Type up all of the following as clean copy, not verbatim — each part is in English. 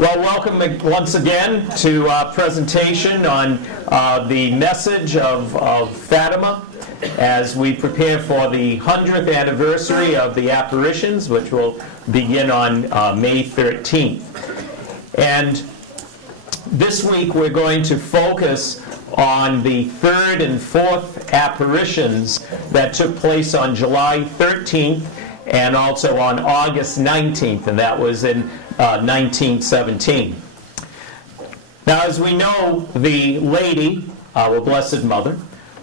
Well, welcome once again to our presentation on the message of Fatima as we prepare for the 100th anniversary of the Apparitions, which will begin on May 13th. And this week we're going to focus on the third and fourth apparitions that took place on July 13th and also on August 19th, and that was in 1917. Now, as we know, the lady, our Blessed Mother,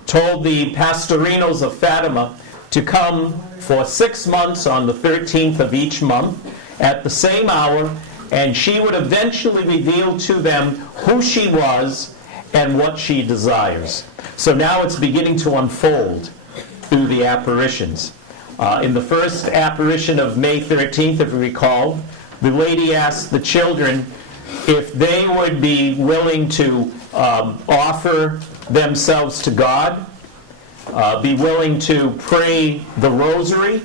told the Pastorinos of Fatima to come for 6 months on the 13th of each month at the same hour, and she would eventually reveal to them who she was and what she desires. So now it's beginning to unfold through the apparitions. In the first apparition of May 13th, if you recall, the lady asked the children if they would be willing to offer themselves to God, be willing to pray the rosary,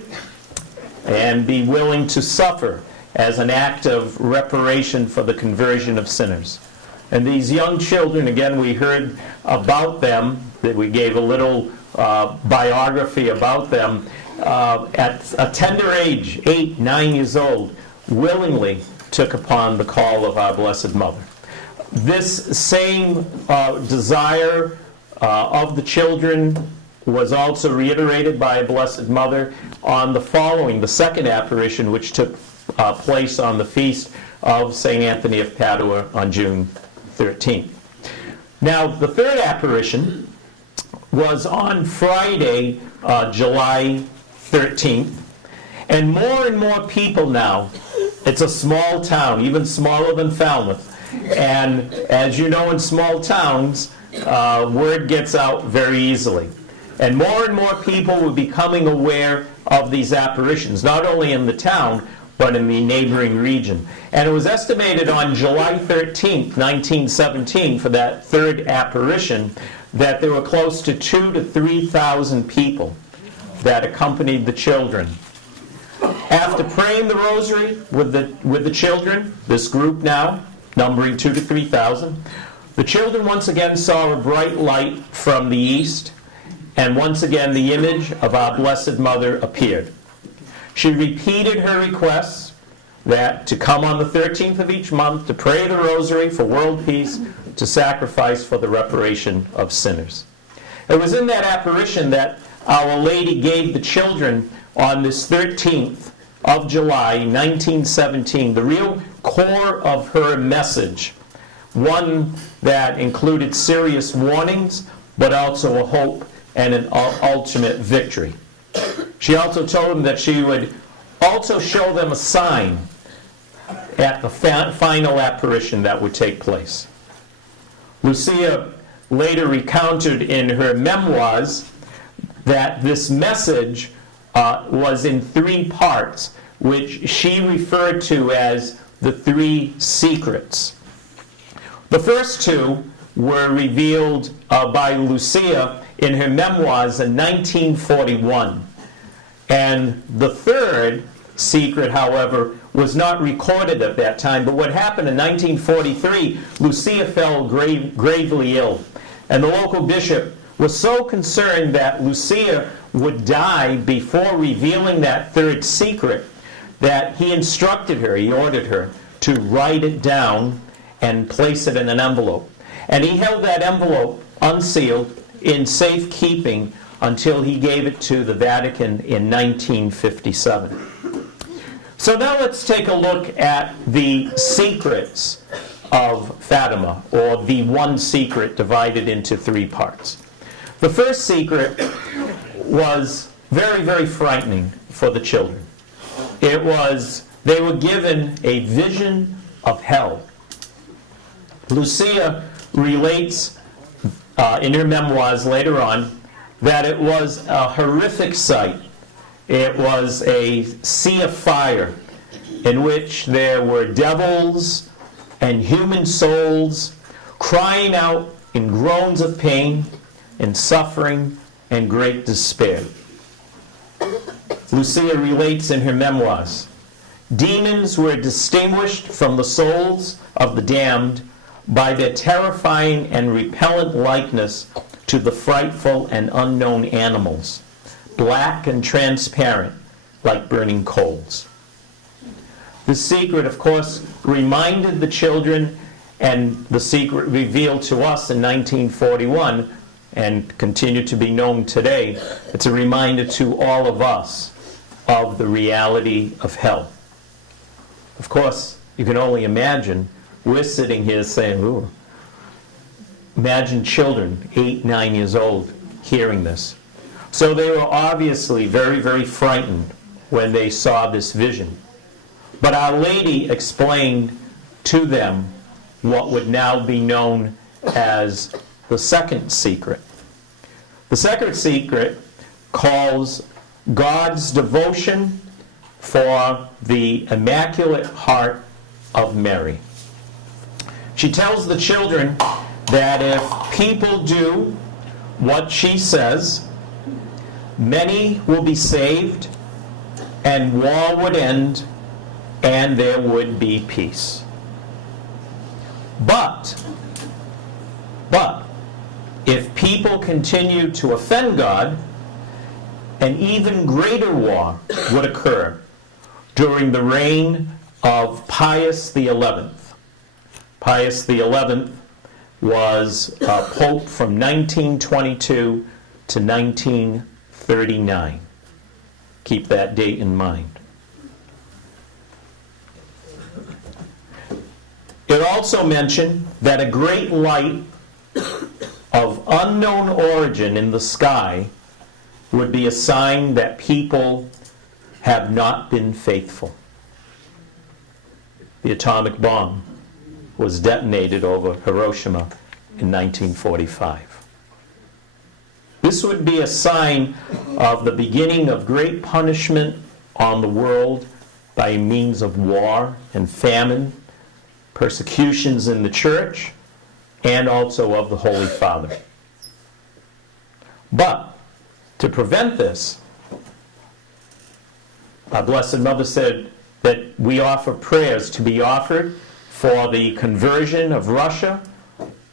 and be willing to suffer as an act of reparation for the conversion of sinners. And these young children, again, we heard about them, that we gave a little biography about them, at a tender age, 8, 9 years old, willingly took upon the call of our Blessed Mother. This same desire of the children was also reiterated by a Blessed Mother on the second apparition, which took place on the feast of St. Anthony of Padua on June 13th. Now, the third apparition was on Friday, July 13th, and more people now. It's a small town, even smaller than Falmouth, and as you know, in small towns, word gets out very easily. And more people were becoming aware of these apparitions, not only in the town, but in the neighboring region. And it was estimated on July 13th, 1917, for that third apparition, that there were close to 2,000 to 3,000 people that accompanied the children. After praying the rosary with the children, this group now, numbering 2,000 to 3,000, the children once again saw a bright light from the east, and once again the image of our Blessed Mother appeared. She repeated her requests that to come on the 13th of each month to pray the rosary for world peace, to sacrifice for the reparation of sinners. It was in that apparition that Our Lady gave the children on this 13th of July, 1917, the real core of her message, one that included serious warnings, but also a hope and an ultimate victory. She also told them that she would also show them a sign at the final apparition that would take place. Lucia later recounted in her memoirs that this message was in 3 parts, which she referred to as the 3 secrets. The first 2 were revealed by Lucia in her memoirs in 1941. And the third secret, however, was not recorded at that time. But what happened in 1943, Lucia fell gravely ill. And the local bishop was so concerned that Lucia would die before revealing that third secret that he instructed her, he ordered her to write it down and place it in an envelope. And he held that envelope unsealed in safekeeping until he gave it to the Vatican in 1957. So now let's take a look at the secrets of Fatima, or the one secret divided into 3 parts. The first secret was very frightening for the children. They were given a vision of hell. Lucia relates in her memoirs later on that it was a horrific sight. It was a sea of fire in which there were devils and human souls crying out in groans of pain and suffering and great despair. Lucia relates in her memoirs demons were distinguished from the souls of the damned by their terrifying and repellent likeness to the frightful and unknown animals, black and transparent like burning coals. The secret, of course, reminded the children, and the secret revealed to us in 1941 and continued to be known today. It's a reminder to all of us of the reality of hell. Of course, you can only imagine, we're sitting here saying, ooh, imagine children, 8, 9 years old, hearing this. So they were obviously very, very frightened when they saw this vision. But Our Lady explained to them what would now be known as the second secret. The second secret calls God's devotion for the Immaculate Heart of Mary. She tells the children that if people do what she says, many will be saved, and war would end, and there would be peace. But if people continue to offend God, an even greater war would occur during the reign of Pius XI. Pius XI was Pope from 1922 to 1939. Keep that date in mind. It also mentioned that a great light of unknown origin in the sky would be a sign that people have not been faithful. The atomic bomb was detonated over Hiroshima in 1945. This would be a sign of the beginning of great punishment on the world by means of war and famine, persecutions in the church, and also of the Holy Father. But to prevent this, our Blessed Mother said that we offer prayers to be offered for the conversion of Russia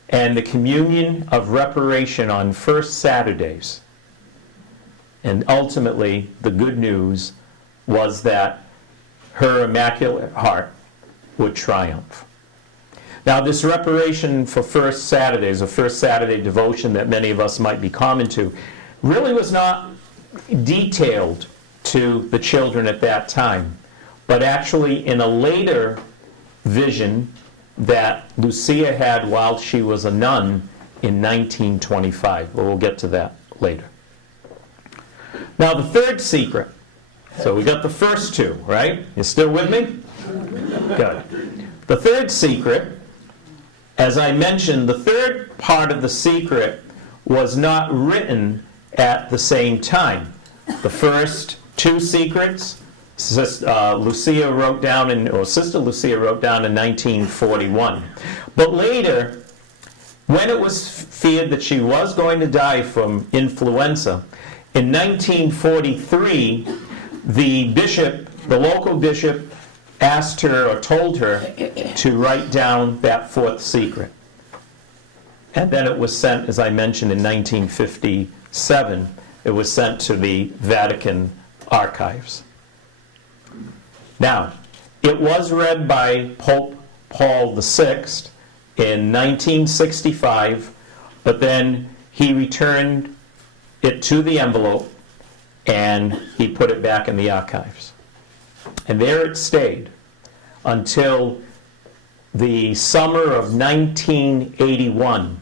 and the communion of reparation on first Saturdays. And ultimately, the good news was that her Immaculate Heart would triumph. Now, this reparation for First Saturdays, or First Saturday devotion that many of us might be common to, really was not detailed to the children at that time, but actually in a later vision that Lucia had while she was a nun in 1925. Well, we'll get to that later. Now, the third secret. So we got the first two, right? You still with me? Good. The third secret, as I mentioned, the third part of the secret was not written at the same time. The first two secrets, Sister Lucia wrote down in 1941. But later, when it was feared that she was going to die from influenza, in 1943, the local bishop, asked her or told her to write down that fourth secret. And then it was sent, as I mentioned, in 1957, it was sent to the Vatican archives. Now, it was read by Pope Paul VI in 1965, but then he returned it to the envelope and he put it back in the archives. And there it stayed until the summer of 1981,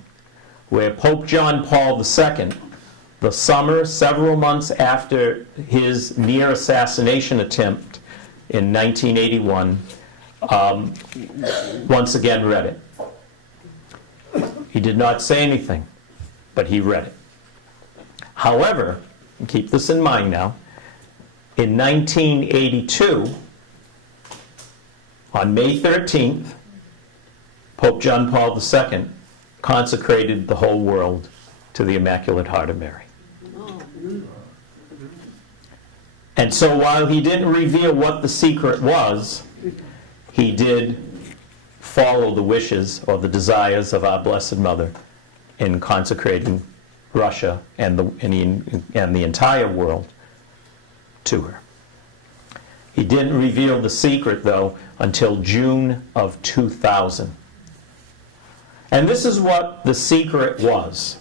where Pope John Paul II, the summer, several months after his near assassination attempt in 1981, once again read it. He did not say anything, but he read it. However, and keep this in mind now, in 1982, on May 13th, Pope John Paul II consecrated the whole world to the Immaculate Heart of Mary. And so while he didn't reveal what the secret was, he did follow the wishes or the desires of our Blessed Mother in consecrating Russia and the entire world to her. He didn't reveal the secret, though, until June of 2000. And this is what the secret was.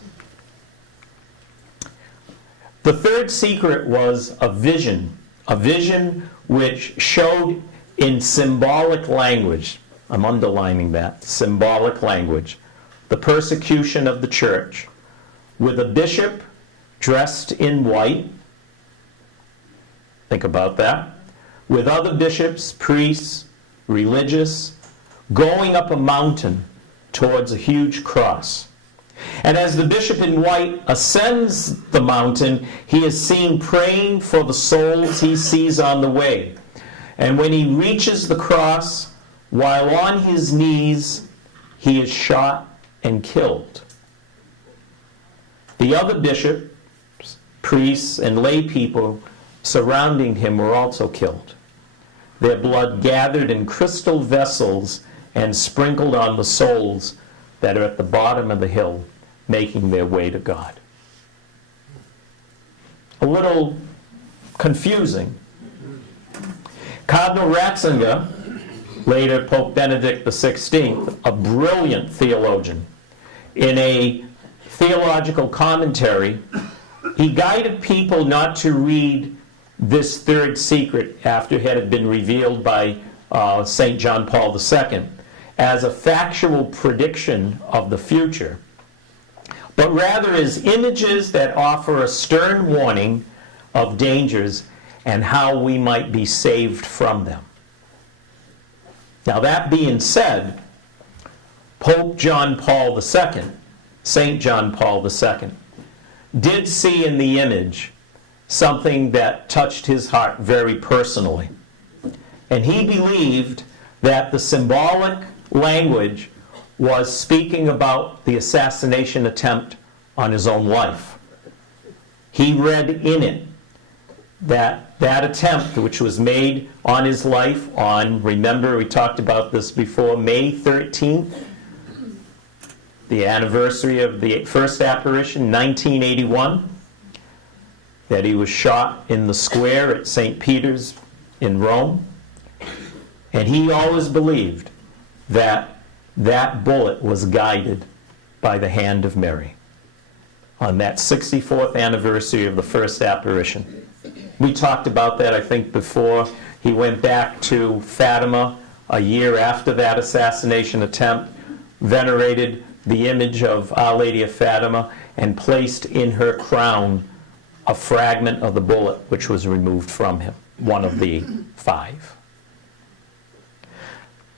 The third secret was a vision which showed in symbolic language, I'm underlining that, symbolic language, the persecution of the church, with a bishop dressed in white, think about that, with other bishops, priests, religious, going up a mountain towards a huge cross. And as the bishop in white ascends the mountain, he is seen praying for the souls he sees on the way. And when he reaches the cross, while on his knees, he is shot and killed. The other bishops, priests, and lay people surrounding him were also killed. Their blood gathered in crystal vessels and sprinkled on the souls that are at the bottom of the hill, making their way to God. A little confusing. Cardinal Ratzinger, later Pope Benedict XVI, a brilliant theologian, in a theological commentary, he guided people not to read this third secret after it had been revealed by St. John Paul II as a factual prediction of the future, but rather as images that offer a stern warning of dangers and how we might be saved from them. Now, that being said, Pope John Paul II, St. John Paul II, did see in the image something that touched his heart very personally. And he believed that the symbolic language was speaking about the assassination attempt on his own life. He read in it that attempt, which was made on his life on, remember we talked about this before, May 13th, the anniversary of the first apparition, 1981, that he was shot in the square at St. Peter's in Rome. And he always believed that that bullet was guided by the hand of Mary on that 64th anniversary of the first apparition. We talked about that, I think, before. He went back to Fatima a year after that assassination attempt, venerated the image of Our Lady of Fatima, and placed in her crown a fragment of the bullet which was removed from him, one of the 5.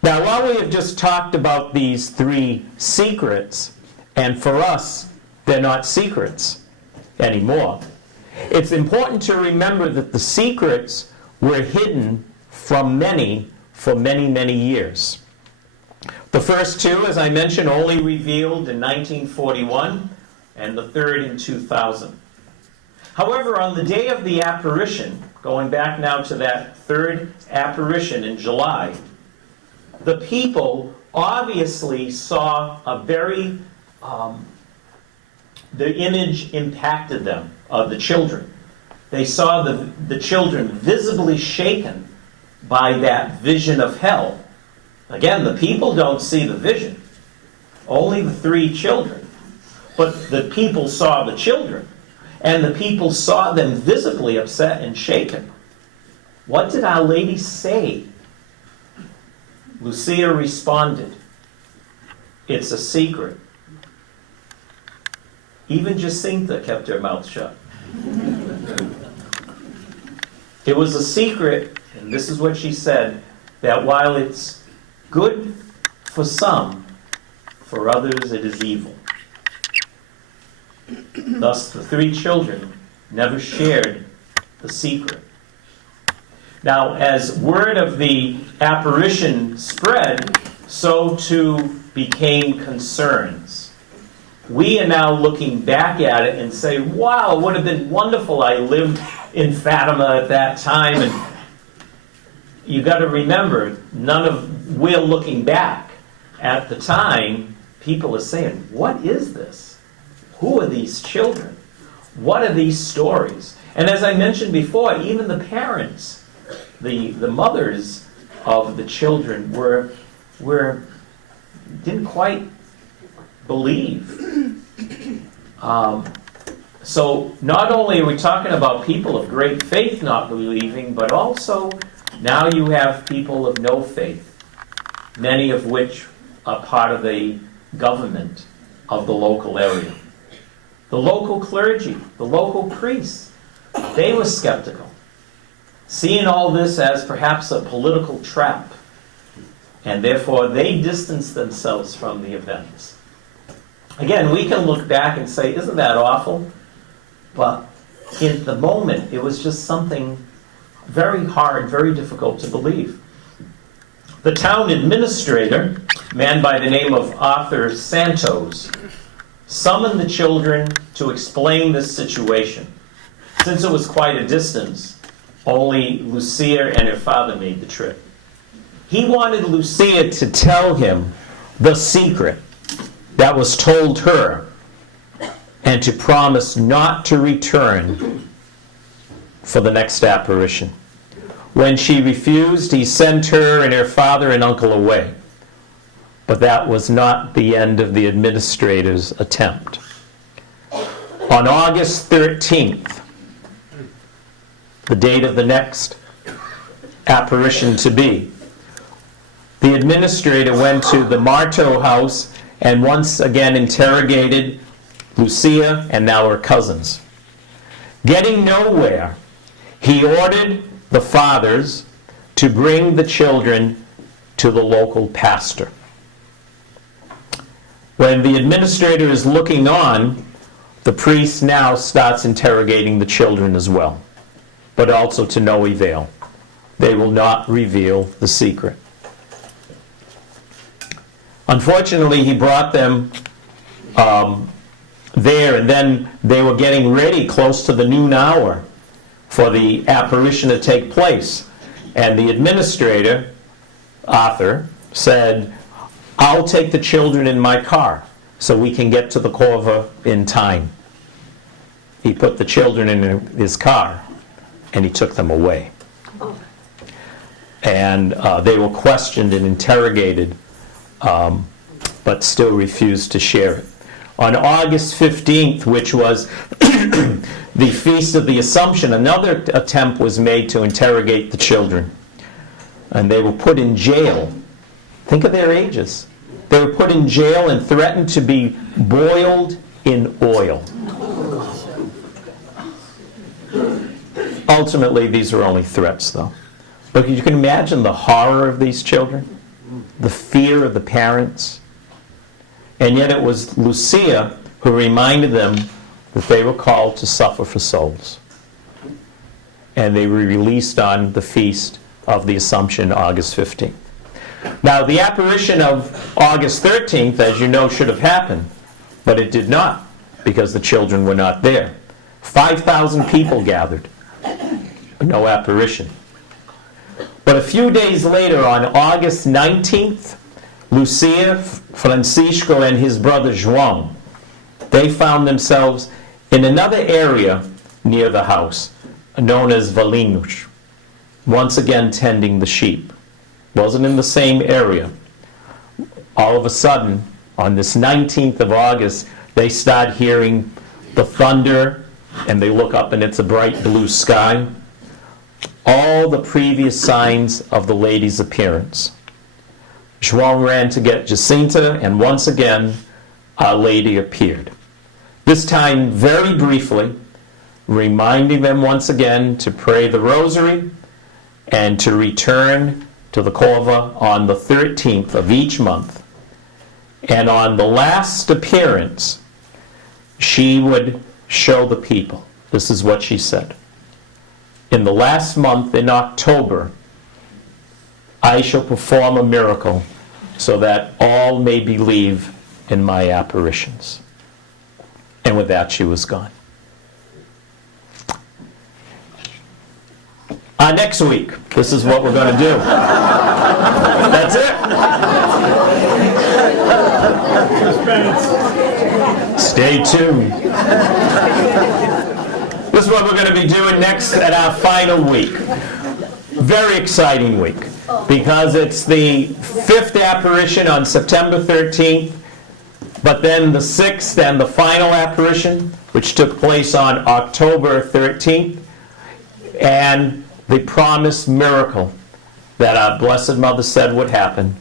Now, while we have just talked about these 3 secrets, and for us, they're not secrets anymore, it's important to remember that the secrets were hidden from many for many, many years. The first 2, as I mentioned, only revealed in 1941, and the third in 2000. However, on the day of the apparition, going back now to that third apparition in July, the people obviously saw a very, the image impacted them, of the children. They saw the children visibly shaken by that vision of hell. Again, the people don't see the vision, only the 3 children. But the people saw the children, and the people saw them visibly upset and shaken. What did Our Lady say? Lucia responded, "It's a secret." Even Jacinta kept her mouth shut. It was a secret, and this is what she said, that while it's good for some, for others it is evil. Thus, the 3 children never shared the secret. Now, as word of the apparition spread, so too became concerns. We are now looking back at it and say, wow, it would have been wonderful I lived in Fatima at that time. And you got to remember, we're looking back. At the time, people are saying, what is this? Who are these children? What are these stories? And as I mentioned before, even the parents, the mothers of the children didn't quite believe. So not only are we talking about people of great faith not believing, but also now you have people of no faith, many of which are part of the government of the local area. The local clergy, the local priests, they were skeptical, seeing all this as perhaps a political trap, and therefore they distanced themselves from the events. Again, we can look back and say, isn't that awful? But in the moment, it was just something very hard, very difficult to believe. The town administrator, a man by the name of Arthur Santos, summoned the children to explain this situation. Since it was quite a distance, only Lucia and her father made the trip. He wanted Lucia to tell him the secret that was told her and to promise not to return for the next apparition. When she refused, he sent her and her father and uncle away. But that was not the end of the administrator's attempt. On August 13th, the date of the next apparition to be, the administrator went to the Marteau house and once again interrogated Lucia and now her cousins. Getting nowhere, he ordered the fathers to bring the children to the local pastor. When the administrator is looking on, the priest now starts interrogating the children as well, but also to no avail. They will not reveal the secret. Unfortunately, he brought them there, and then they were getting ready close to the noon hour for the apparition to take place. And the administrator, Arthur, said, I'll take the children in my car so we can get to the Corva in time. He put the children in his car and he took them away. And they were questioned and interrogated, but still refused to share it. On August 15th, which was the Feast of the Assumption, another attempt was made to interrogate the children. And they were put in jail. Think of their ages. They were put in jail and threatened to be boiled in oil. Ultimately, these were only threats, though. But you can imagine the horror of these children, the fear of the parents. And yet it was Lucia who reminded them that they were called to suffer for souls. And they were released on the Feast of the Assumption, August 15th. Now, the apparition of August 13th, as you know, should have happened, but it did not, because the children were not there. 5,000 people gathered. No apparition. But a few days later, on August 19th, Lucia, Francisco, and his brother João, they found themselves in another area near the house, known as Valinhos, once again tending the sheep. Wasn't in the same area. All of a sudden, on this 19th of August, they start hearing the thunder, and they look up and it's a bright blue sky. All the previous signs of the lady's appearance. João ran to get Jacinta, and once again, Our Lady appeared. This time, very briefly, reminding them once again to pray the rosary and to return to the Corva on the 13th of each month. And on the last appearance, she would show the people. This is what she said. In the last month, in October, I shall perform a miracle so that all may believe in my apparitions. And with that, she was gone. Next week, this is what we're going to do. That's it. Stay tuned. This is what we're going to be doing next at our final week. Very exciting week, because it's the 5th apparition on September 13th, but then the 6th and the final apparition, which took place on October 13th, and the promised miracle that our Blessed Mother said would happen,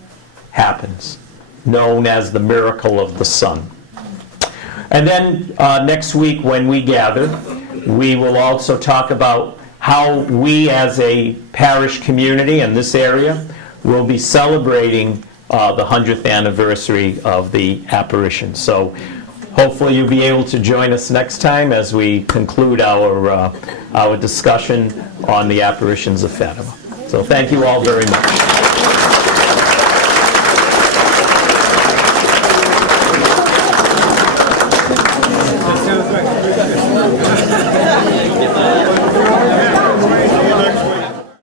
happens, known as the miracle of the sun. And then next week when we gather, we will also talk about how we as a parish community in this area will be celebrating the 100th anniversary of the apparition. So hopefully you'll be able to join us next time as we conclude our discussion on the apparitions of Fatima. So thank you all very much.